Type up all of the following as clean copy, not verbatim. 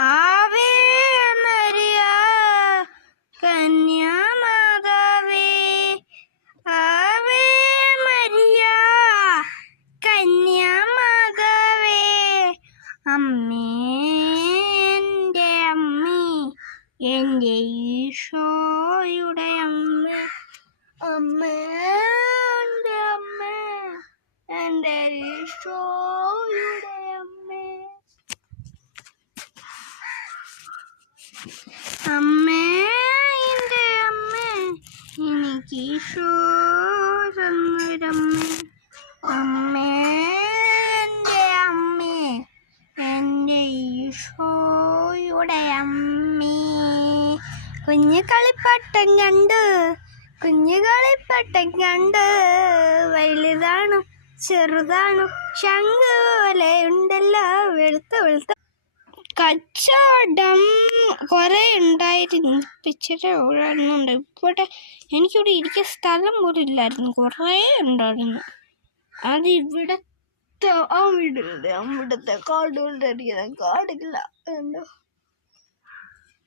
Ave Maria കന്യാമാതാവേ, Ave Maria കന്യാമാതാവേ, അമ്മേ എൻ്റെ അമ്മേ, എൻ്റെ ഈശോയുടെ അമ്മ, അമ്മേ എൻ്റെ അമ്മ, എൻ്റെ ഈശോയുടെ അമ്മ, അമ്മേ എൻ്റെ അമ്മ, എനിക്ക് ഈശോ തന്നൊരമ്മ, അമ്മേ എൻ്റെ അമ്മ, എൻ്റെ ഈശോയുടെ അമ്മേ. കുഞ്ഞു കളിപ്പാട്ടം കണ്ട് വലുതാണോ ചെറുതാണോ ശംഖ് പോലെ ഉണ്ടല്ലോ വെളുത്ത കച്ചവടം കുറെ ഉണ്ടായിരുന്നു. ഇച്ചിരി ഓടാനുണ്ട്. എനിക്കിവിടെ ഇരിക്കാൻ സ്ഥലം പോലും ഇല്ലായിരുന്നു. കുറേ ഉണ്ടായിരുന്നു. അത് ഇവിടുത്തെ അവിടുത്തെ കാടുകളുടെ കാടില്ല എന്തോ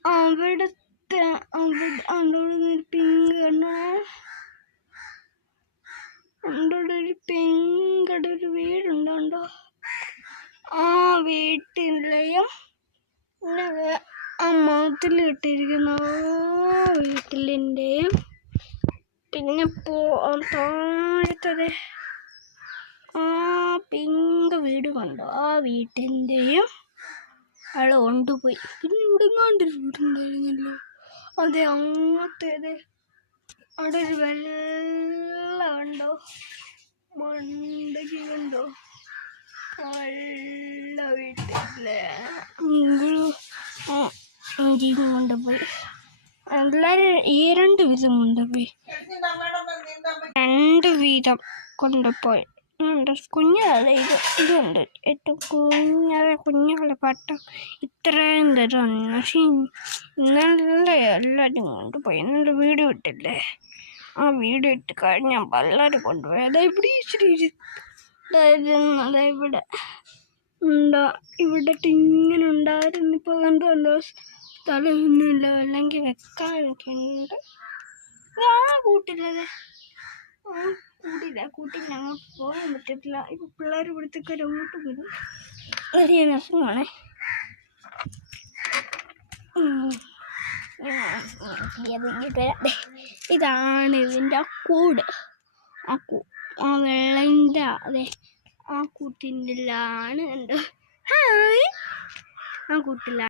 അവിടുത്തെ അവിടെ പിങ്ക് ഒരു പിങ്കടെ ഒരു വീടുണ്ടോ. ആ വീട്ടിലെയും ആ മതിൽ കിട്ടിയിരിക്കുന്ന വീട്ടിലിൻ്റെയും പിന്നെ താഴത്തത് ആ പിങ്ക് വീട് കണ്ടോ, ആ വീട്ടിൻ്റെയും അവളെ കൊണ്ടുപോയി. പിന്നെ ഇവിടെ കണ്ടൊരു വീടുണ്ടായിരുന്നല്ലോ, അതെ അങ്ങനത്തേത്. അവിടെ ഒരു വെള്ള കണ്ടോ, മണ്ടയ്ക്ക് കണ്ടോ, വെള്ള വീട്ടിലെ കൊണ്ടുപോയി. എല്ലാവരും രണ്ട് വീതം കൊണ്ടുപോയി, കുഞ്ഞുങ്ങളെ ഇതുണ്ട് ഏറ്റവും കുഞ്ഞുങ്ങളെ പട്ടം ഇത്രയും തരുന്നു. പക്ഷെ ഇന്നലെ എല്ലാവരും കൊണ്ടുപോയി. ഇന്നലെ വീഡിയോ ഇട്ടില്ലേ, ആ വീഡിയോ ഇട്ട് കഴിഞ്ഞാൽ എല്ലാവരും കൊണ്ടുപോയി. ഇവിടെ ഇച്ചിരി ഇവിടെ ഉണ്ടോ, ഇവിടെ ഇങ്ങനെ ഉണ്ടായിരുന്നു. ഇപ്പോൾ കണ്ടോ സ്ഥലമൊന്നുമില്ല, അല്ലെങ്കിൽ വെക്കാനൊക്കെ ഉണ്ട്. ആ കൂട്ടില്ലത്, കൂട്ടിൽ ഞങ്ങൾ പോകാൻ പറ്റത്തില്ല. ഇപ്പൊ പിള്ളേർ ഇവിടുത്തേക്ക് റൂട്ട് വരും. വലിയ രസമാണേ. ഇതാണ് ഇതിൻ്റെ കൂട്. ആ വെള്ളൻ്റെ അതെ ആ കൂട്ടിൻ്റെ ഉണ്ട്. ഹായ്, ആ കൂട്ടിലാണ്.